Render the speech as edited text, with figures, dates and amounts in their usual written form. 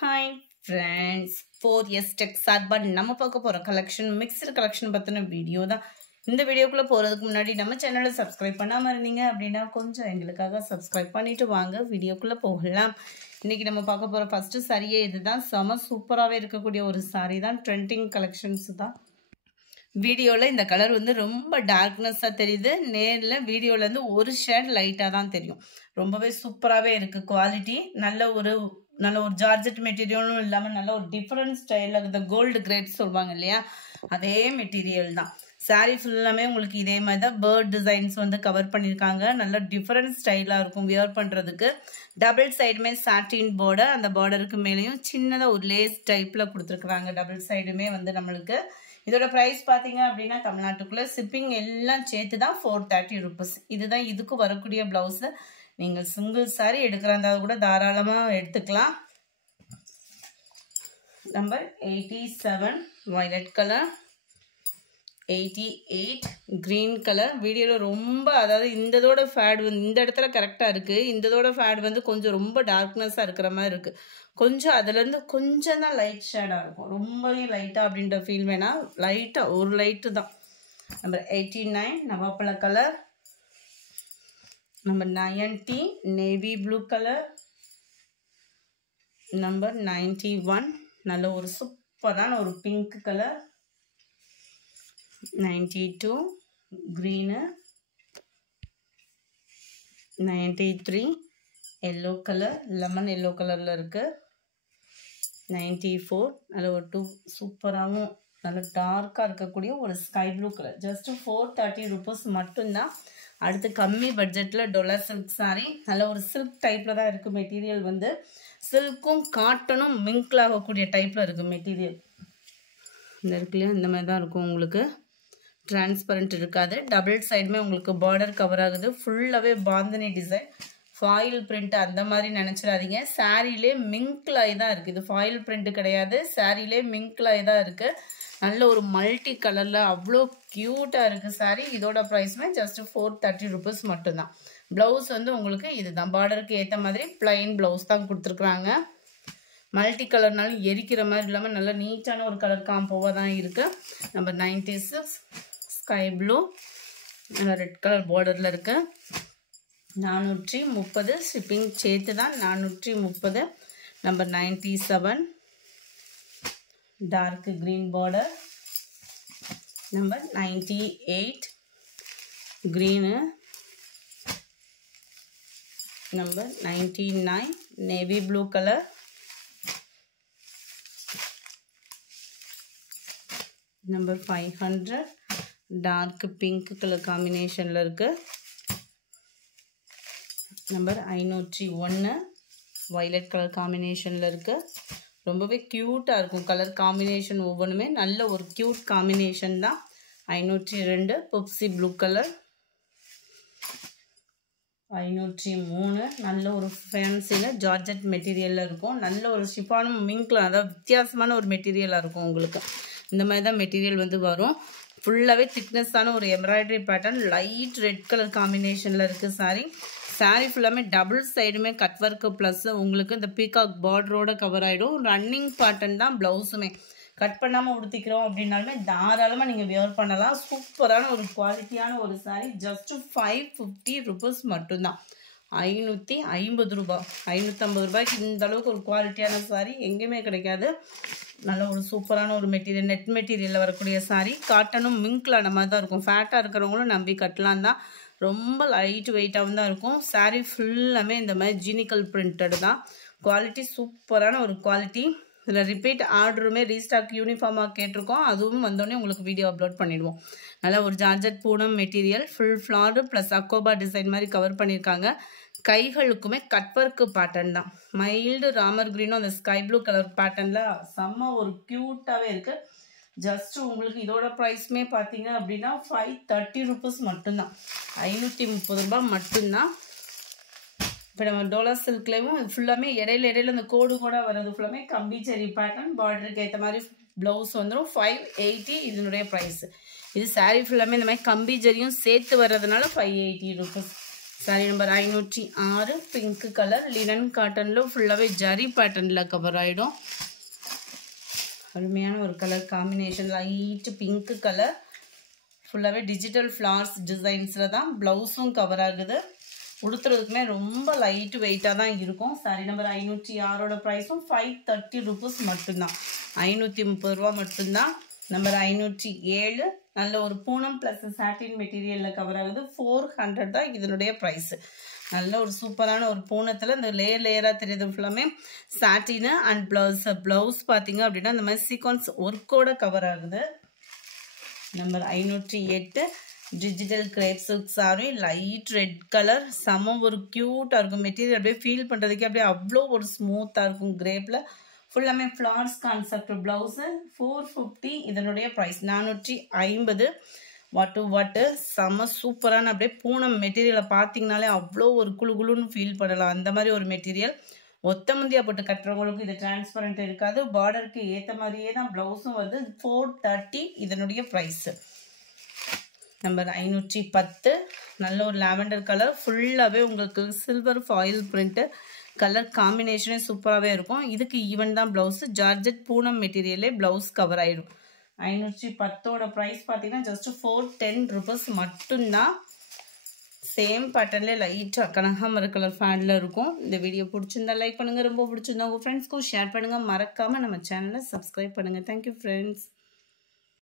Hi friends, 4S Tech சார்பா நம்ம பார்க்க போற கலெக்ஷன் மிக்ஸ்டு கலெக்ஷன் பத்தின வீடியோ தான். இந்த வீடியோக்குள்ள போறதுக்கு முன்னாடி நம்ம சேனலை சப்ஸ்கிரைப் பண்ணாம இருந்தீங்க அப்படின்னா கொஞ்சம் எங்களுக்காக சப்ஸ்கிரைப் பண்ணிட்டு வாங்க வீடியோக்குள்ள போகலாம். இன்னைக்கு நம்ம பார்க்க போற ஃபர்ஸ்ட் சாரியே இதுதான். செம சூப்பராகவே இருக்கக்கூடிய ஒரு சாரி தான். ட்ரெண்டிங் கலெக்ஷன்ஸ் தான். வீடியோவில் இந்த கலர் வந்து ரொம்ப டார்க்னஸாக தெரியுது. நேரில் வீடியோலேருந்து ஒரு ஷேட் லைட்டாக தான் தெரியும். ரொம்பவே சூப்பராகவே இருக்குது. குவாலிட்டி நல்ல ஒரு ஜார்ஜெட் மெட்டீரியலும் இல்லாமல் நல்ல ஒரு டிஃப்ரெண்ட் ஸ்டைலில் இந்த கோல்டு கிரேட் சொல்லுவாங்க இல்லையா, அதே மெட்டீரியல் தான். சாரீ ஃபுல்லாமே உங்களுக்கு இதே மாதிரி தான் பேர்ட் டிசைன்ஸ் வந்து கவர் பண்ணியிருக்காங்க. நல்ல டிஃப்ரெண்ட் ஸ்டைலாக இருக்கும் வியர் பண்ணுறதுக்கு. டபுள் சைடுமே சாட்டின் பார்டர், அந்த பார்டருக்கு மேலேயும் சின்னதாக ஒரு லேஸ் டைப்பில் கொடுத்துருக்குறாங்க. டபுள் சைடுமே வந்து நம்மளுக்கு இதோட ப்ரைஸ் பார்த்தீங்க அப்படின்னா தமிழ்நாட்டுக்குள்ளே ஷிப்பிங் எல்லாம் சேர்த்து தான் 430 rupees. இதுதான் இதுக்கு வரக்கூடிய ப்ளவுஸு. நீங்கள் சிங்கிள் சாரி எடுக்கிறதா கூட தாராளமாக எடுத்துக்கலாம். Number 87 violet colour, 88 green colour. வீடியோவில் ரொம்ப அதாவது இந்ததோட ஃபேட் வந்து இந்த இடத்துல கரெக்டாக இருக்குது. இந்ததோட ஃபேட் வந்து கொஞ்சம் ரொம்ப டார்க்னஸாக இருக்கிற மாதிரி இருக்குது. கொஞ்சம் அதுலேருந்து கொஞ்சம் தான் லைட் ஷேடாக இருக்கும். ரொம்பவே லைட்டாக அப்படின்ற ஃபீல் வேணாம். லைட்டாக ஒரு லைட்டு தான். நம்பர் 89 நவாப்பழ colour, number 90 navy blue colour, number 91 நல்ல ஒரு சூப்பரான ஒரு pink colour, 92 green, 93 yellow colour, lemon yellow கலரில் இருக்குது, 94 நல்ல ஒரு சூப்பராகவும் நல்ல டார்க்காக இருக்கக்கூடிய ஒரு sky blue colour. Just 430 rupees மட்டும்தான். அடுத்து கம்மி பட்ஜெட்டில் டொலர் சில்க் சாரீ. நல்ல ஒரு சில்க் டைப்பில் தான் இருக்குது மெட்டீரியல். வந்து சில்க்கும் காட்டனும் மிங்கிள் ஆகக்கூடிய டைப்பில் இருக்குது மெட்டீரியல். இந்த இருக்குல்லையா, இந்த மாதிரி தான் இருக்கும். உங்களுக்கு டிரான்ஸ்பரண்ட் இருக்காது. டபுள் சைடுமே உங்களுக்கு பார்டர் கவர் ஆகுது. ஃபுல்லாகவே பாந்தனி டிசைன், ஃபாயில் பிரிண்ட் அந்த மாதிரி நினச்சிடாதீங்க. சாரிலே மிங்க்லாய் தான் இருக்குது. இது ஃபாயில் பிரிண்ட் கிடையாது. சாரிலே மிங்க்லாய் தான் இருக்குது. நல்ல ஒரு மல்டி கலரில் அவ்வளோ க்யூட்டாக இருக்குது சாரீ. இதோட ப்ரைஸ்மே ஜஸ்ட் 430 rupees மட்டும்தான். ப்ளவுஸ் வந்து உங்களுக்கு இதுதான். பார்டருக்கு ஏற்ற மாதிரி பிளைன் ப்ளவுஸ் தான் கொடுத்துருக்குறாங்க. மல்டி கலர்னாலும் எரிக்கிற மாதிரி இல்லாமல் நல்ல நீட்டான ஒரு கலர் காம்போவாக தான் இருக்குது. நம்பர் 96 ஸ்கை ப்ளூ, நல்ல ரெட் கலர் பார்டரில் இருக்குது. 430 ஷிப்பிங் சேர்த்து தான் 430. Number 97 dark green border, number 98 green, number 99 navy blue colour, number 500 dark pink colour காம்பினேஷனில் இருக்குது. நம்பர் 501 வயலட் கலர் காம்பினேஷனில் இருக்குது. ரொம்பவே க்யூட்டாக இருக்கும் கலர் காம்பினேஷன். ஒவ்வொன்றுமே நல்ல ஒரு க்யூட் காம்பினேஷன் தான். 502 பெப்சி ப்ளூ கலர், 503 நல்ல ஒரு ஃபேன்சியில் ஜார்ஜெட் மெட்டீரியலில் இருக்கும். நல்ல ஒரு ஷிஃபானும் மிங்க்ல அதாவது வித்தியாசமான ஒரு மெட்டீரியலாக இருக்கும். உங்களுக்கு இந்த மாதிரி தான் மெட்டீரியல் வந்து வரும். ஃபுல்லாகவே திக்னஸான ஒரு embroidery pattern, light red colour காம்பினேஷனில் இருக்குது சாரீ. சாரீ ஃபுல்லாமே டபுள் சைடுமே கட் ஒர்க்கு ப்ளஸ் உங்களுக்கு இந்த பீகாக் பார்டரோட கவர் ஆகிடும். ரன்னிங் பேட்டர்ன் தான் ப்ளவுஸுமே. கட் பண்ணாமல் உடுத்திக்கிறோம் அப்படின்னாலுமே தாராளமாக நீங்கள் வியர் பண்ணலாம். சூப்பரான ஒரு குவாலிட்டியான ஒரு சாரீ. ஜஸ்ட்டு 550 rupees மட்டும்தான். 550 ரூபாய், 550 ரூபாய்க்கு இந்த அளவுக்கு ஒரு குவாலிட்டியான சாரீ எங்கேயுமே கிடைக்காது. நல்ல ஒரு சூப்பரான ஒரு மெட்டீரியல், நெட் மெட்டீரியலில் வரக்கூடிய சாரீ. காட்டனும் மிங்க்லான மாதிரி தான் இருக்கும். ஃபேட்டாக இருக்கிறவங்களும் நம்பி கட்டலாம் தான். ரொம்ப லைட் வெயிட்டாகவும் தான் இருக்கும். சாரீ ஃபுல்லாமே இந்த மாதிரி ஜீனிக்கல் பிரிண்டட் தான். குவாலிட்டி சூப்பரான ஒரு குவாலிட்டி. இதில் ரிப்பீட் ஆர்டருமே ரீஸ்டாக் யூனிஃபார்மாக கேட்டிருக்கோம். அதுவும் வந்தோடனே உங்களுக்கு வீடியோ அப்லோட் பண்ணிடுவோம். நல்லா ஒரு ஜார்ஜெட் பூனம் மெட்டீரியல், ஃபுல் ஃப்ளார் ப்ளஸ் அக்கோபா டிசைன் மாதிரி கவர் பண்ணியிருக்காங்க. கைகளுக்குமே கட் ஒர்க்கு பேட்டர்ன் தான். மைல்டு ராமர் க்ரீனும் அந்த ஸ்கை ப்ளூ கலர் பேட்டர்னில் செம்ம ஒரு க்யூட்டாகவே இருக்குது. ஜஸ்ட்டு உங்களுக்கு இதோட ப்ரைஸ்மே பார்த்தீங்க அப்படின்னா 530 rupees மட்டும்தான். 530 ரூபாய் மட்டும்தான். இப்போ நம்ம டோலர் சில்க்லேயும் ஃபுல்லாமே இடையில அந்த கோடு கூட வர்றது ஃபுல்லாமே கம்பி செரி பேட்டர்ன். பார்டருக்கு ஏற்ற மாதிரி ப்ளவுஸ் வந்துடும். 580 இதனுடைய ப்ரைஸ். இது சாரீ ஃபுல்லாமே இந்த மாதிரி கம்பி ஜரியும் சேர்த்து வர்றதுனால 580 rupees. Sorry number 506 pink colour linen காட்டன்ல ஃபுல்லாவே ஜரி பேட்டர்ன்ல கவர் ஆயிடும். அருமையான ஒரு colour combination, light pink colour, ஃபுல்லாவே டிஜிட்டல் ஃப்ளார்ஸ் டிசைன்ஸ்ல தான் பிளவுஸும் கவர் ஆகுது. உடுத்துறதுக்குமே ரொம்ப லைட் வெயிட்டாக தான் இருக்கும். சாரி நம்பர் 506ஓட ப்ரைஸும் 530 ருபீஸ் மட்டும்தான், 530 ரூபா மட்டும்தான். நம்பர் 507 நல்ல ஒரு பூனம் ப்ளஸ் சாட்டின் மெட்டீரியலில் கவர் ஆகுது. 400 தான் இதனுடைய ப்ரைஸு. நல்ல ஒரு சூப்பரான ஒரு பூனத்தில் இந்த லேயராக தெரியுது ஃபுல்லாமே சாட்டினு அண்ட் ப்ளவுஸ் பார்த்தீங்க அப்படின்னா இந்த மாதிரி சீக்வன்ஸ் ஒர்க்கோட கவர் ஆகுது. Number 508 digital grape silk sorry, light red colour, செம ஒரு க்யூட்டாக இருக்கும் மெட்டீரியல். அப்படியே ஃபீல் பண்ணுறதுக்கே அப்படியே அவ்வளோ ஒரு ஸ்மூத்தாக இருக்கும். கிரேப்பில் ஃபுல்லாமே ஃப்ளார்ஸ் கான்செப்ட் ப்ளவுஸு 450 இதனுடைய ப்ரைஸ் 450. வாட்டு செம சூப்பரான அப்படியே பூனம் மெட்டீரியலை பார்த்தீங்கனாலே அவ்வளோ ஒரு குழுன்னு ஃபீல் பண்ணலாம். அந்த மாதிரி ஒரு மெட்டீரியல். ஒத்த முந்தியா போட்டு கட்டுறவங்களுக்கு இது டிரான்ஸ்பரண்ட் இருக்காது. பார்டருக்கு ஏற்ற மாதிரியே தான் ப்ளவுஸும் வருது. 430 இதனுடைய ப்ரைஸு. நம்பர் 510 நல்ல ஒரு லாவெண்டர் கலர், ஃபுல்லாகவே உங்களுக்கு சில்வர் ஃபாயில் பிரிண்ட்டு கலர் காம்பினேஷனே சூப்பராகவே இருக்கும். இதுக்கு ஈவன் தான் ப்ளவுஸு, ஜார்ஜெட் பூனம் மெட்டீரியலே ப்ளவுஸ் கவர் ஆகிடும். 510ஓட ப்ரைஸ் பார்த்தீங்கன்னா ஜஸ்ட் 410 ருபீஸ் மட்டும்தான். சேம் பேட்டர்ன்லேயே லைட்டாக கனகாமர கலர் ஃபேனில் இருக்கும். இந்த வீடியோ பிடிச்சிருந்தா லைக் பண்ணுங்கள், ரொம்ப பிடிச்சிருந்தா உங்கள் ஃப்ரெண்ட்ஸ்க்கும் ஷேர் பண்ணுங்கள். மறக்காமல் நம்ம சேனலை சப்ஸ்கிரைப் பண்ணுங்கள். Thank you friends.